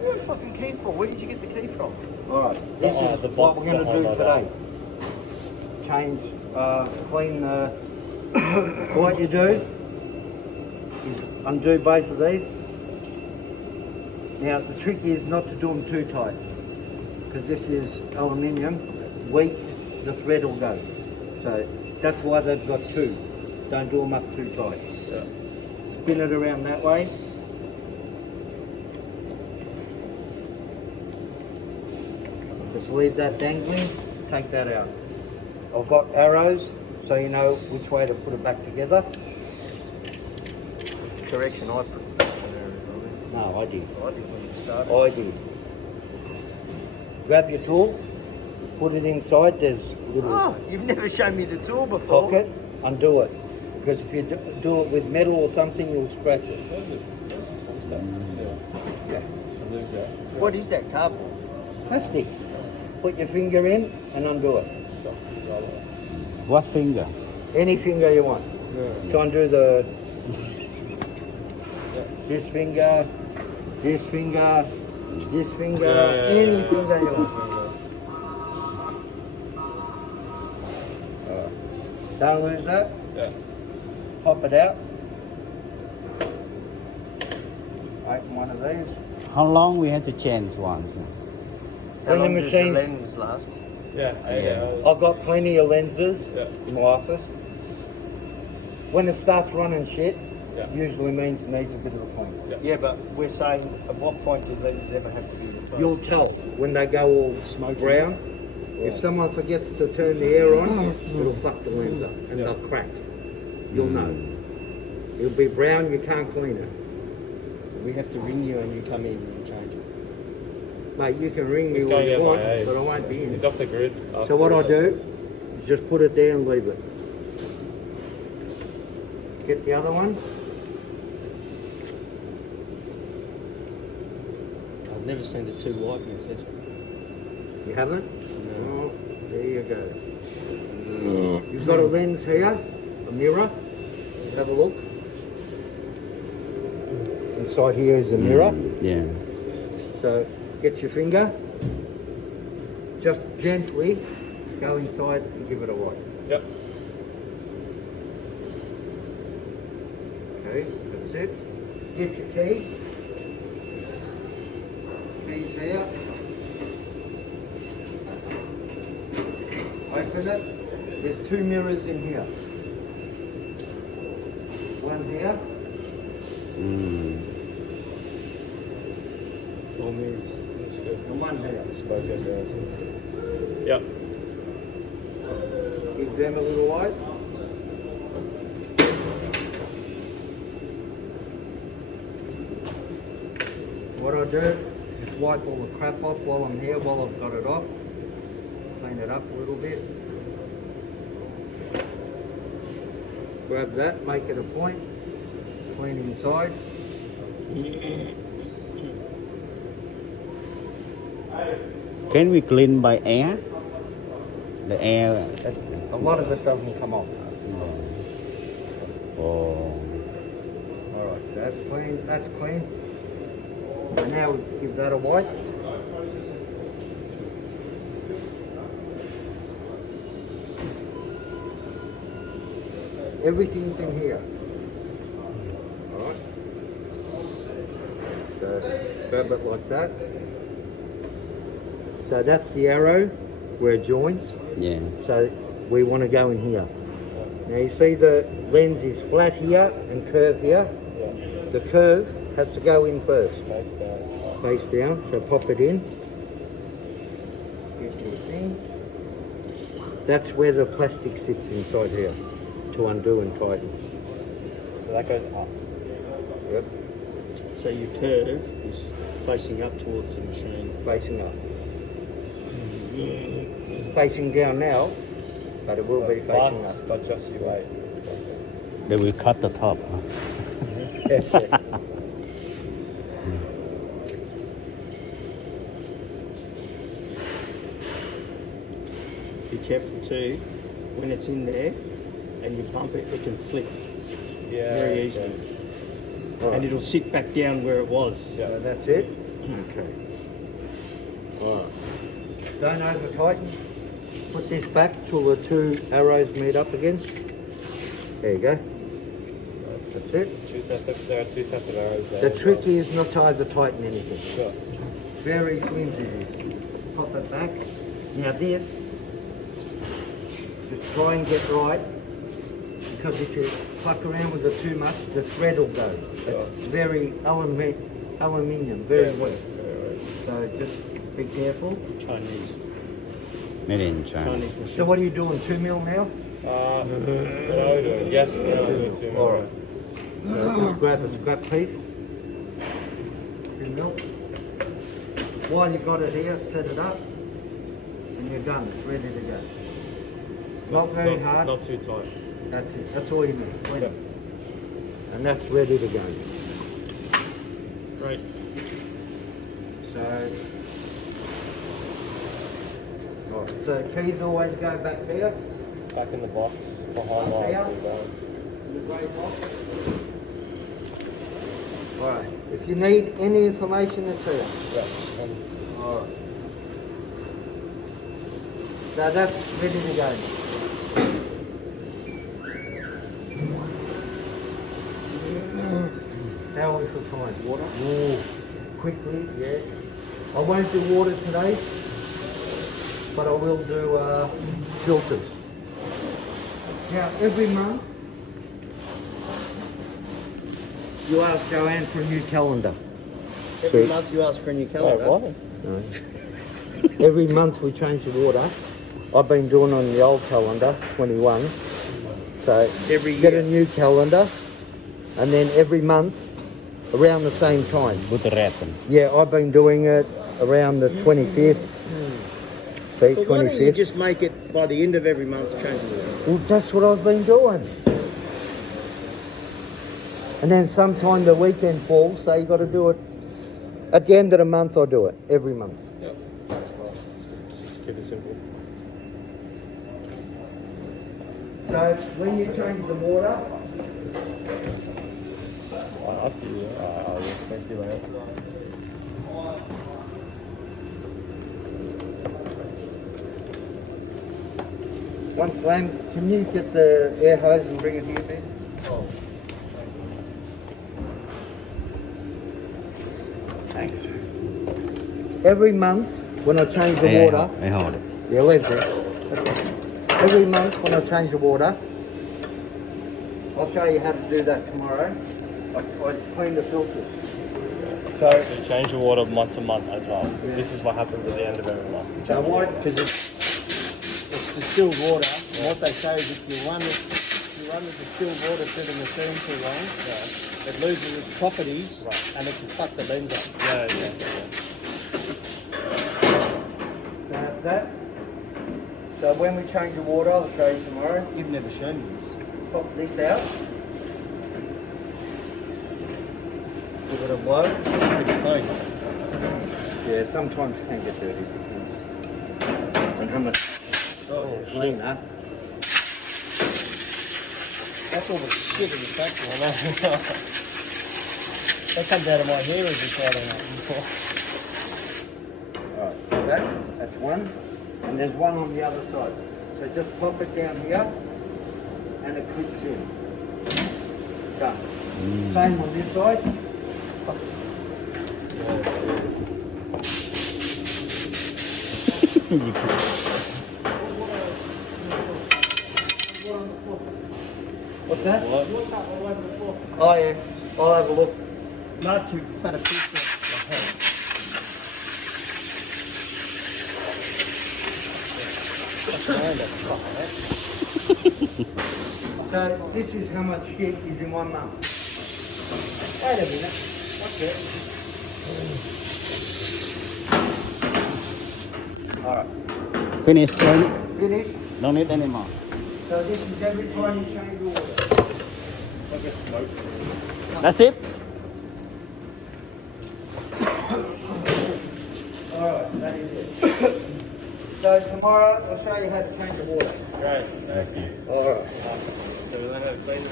Where's the fucking key for? Where did you get the key from? Alright, this is the what box we're going to do behind today. Change, clean what you do is undo both of these. Now the trick is not to do them too tight, because this is aluminium, weak, the thread will go. So that's why they've got two. Don't do them up too tight. Yeah. Spin it around that way. Just leave that dangling, take that out. I've got arrows, so you know which way to put it back together. Correction, I put that in there. No, I did. I did when you started. I did. Grab your tool, put it inside, there's a little Oh, you've never shown me the tool before. pocket, undo it. Because if you do it with metal or something, you'll scratch it. Yeah. What is that, cardboard? Plastic. Put your finger in and undo it. What finger? Any finger you want. Try and do the this finger, this finger, this finger, any finger you want. Don't lose that. Yeah. Pop it out. Open one of these. How long we have to change once? How When the long does machine- the lens last? Yeah, 8 hours. I've got plenty of lenses Yeah. in my office. When it starts running shit, Yeah. usually means it needs a bit of a clean. Yeah, but we're saying, at what point do lenses ever have to be replaced? You'll tell when they go all Smoky. brown. If someone forgets to turn the air on, it'll fuck the lens up and Yeah. they'll crack. You'll know. It'll be brown, you can't clean it. We have to ring you and you come in and change it. Mate, you can ring me It's when going you out want, by 8. but I won't be in. He's off the grid. So what I do is just put it there and leave it. Get the other one. I've never seen the two white method. You haven't? No. Oh, there you go. You've got a lens here, a mirror. Have a look. Inside here is a mirror. Yeah. So get your finger. Just gently go inside and give it a wipe. Yep. Okay, that's it. Get your key. Key's out. Open it. There's two mirrors in here. One here. Mm. Four mirrors. And one here. Smoke it down. Yep. Give them a little wipe. What I do is wipe all the crap off while I'm here, while I've got it off. Clean it up a little bit. Grab that, make it a point. Clean inside. Can we clean by air? The air. A lot of it doesn't come off. Oh. Alright, that's clean, that's clean. And now we give that a wipe. Everything's in here. Alright. So grab it like that. So that's the arrow where it joins. Yeah. So we want to go in here. Now you see the lens is flat here and curved here. The curve has to go in first. Face down. Face down, so pop it in. Get your thing. That's where the plastic sits inside here to undo and tighten. So that goes up. Yep, So your curve is facing up towards the machine. facing up. Facing down now, but it will be facing up. But just you wait. Then we cut the top. Huh? That's it. Be careful too, when it's in there and you bump it, it can flip Yeah. very easily. And it'll sit back down where it was. Yeah. So that's it. Okay. Alright. Don't over tighten. Put this back till the two arrows meet up again. There you go. That's it. There are two sets of arrows there. The trick is not to over tighten anything. Sure. Very flimsy this. Pop it back. Now this, just try and get right, because if you fuck around with it too much, the thread will go. It's very aluminium, very wet. So just be careful. Chinese. Made in China. Chinese machine. So what are you doing, 2 mil now? What are we doing? Yes, we're doing 2 more. Alright. So just grab a scrap piece. 2 mil. While you got it here, set it up. And you're done, it's ready to go. Not very hard. Not too tight. That's it, that's all you need. Plenty. Yep. And that's ready to go. Right. So, right. So keys always go back there, Back in the box. Behind Up line. here. in the grey box. Right. If you need any information, it's here. Yeah. Alright. So that's ready to go. How are we for time? Water? Quickly, yeah. I won't do water today, but I will do filters. Now, every month, you ask Joanne for a new calendar. Every Sweet. month you ask for a new Oh, calendar. what? No. Every month we change the water. I've been doing on the old calendar, 21. So Every get year. a new calendar, and then every month, around the same time. With the wrapping. Yeah, I've been doing it around the 25th. See, But why don't you 25th. just make it by the end of every month change the water? Well, that's what I've been doing. And then sometime the weekend falls, so you got to do it at the end of the month. I do it every month. Yep. Just keep it simple. So when you change the water, Up to you. I will. Thank you, mate. once Lam, can you get the air hose and bring it here, Ben? Thanks. Every month when I change the water, I hold it. yeah, leave it. Every month when I change the water, I'll show you how to do that tomorrow. I clean the filters. So you change the water month to month as well. This is what happens at the end of every month. So why? Because it's distilled water. And what they say is if you run the distilled water through the machine too long, it loses its properties and it can fuck the lens up. Yeah. That's that. So when we change the water, I'll show you tomorrow. You've never shown me this. Pop this out. Give it a blow. It's clean. Yeah, sometimes it can get dirty. And how much Oh, cleaner? that's all the shit in the factory. That comes out of my hair as if I don't know. Alright, that's one. And there's one on the other side. So just pop it down here and it clips in. Done. Same on this side. What's that? What? Oh yeah, I'll have a look. Not to cut a piece of So this is how much shit is in 1 month. Wait a minute. What's that? Alright, Finish, Tony. finish. Don't need any more. So this is every time you change the water. That's it? Alright, that is it. So tomorrow I'll show you how to change the water. Great. Okay. Alright. So we learn how to clean the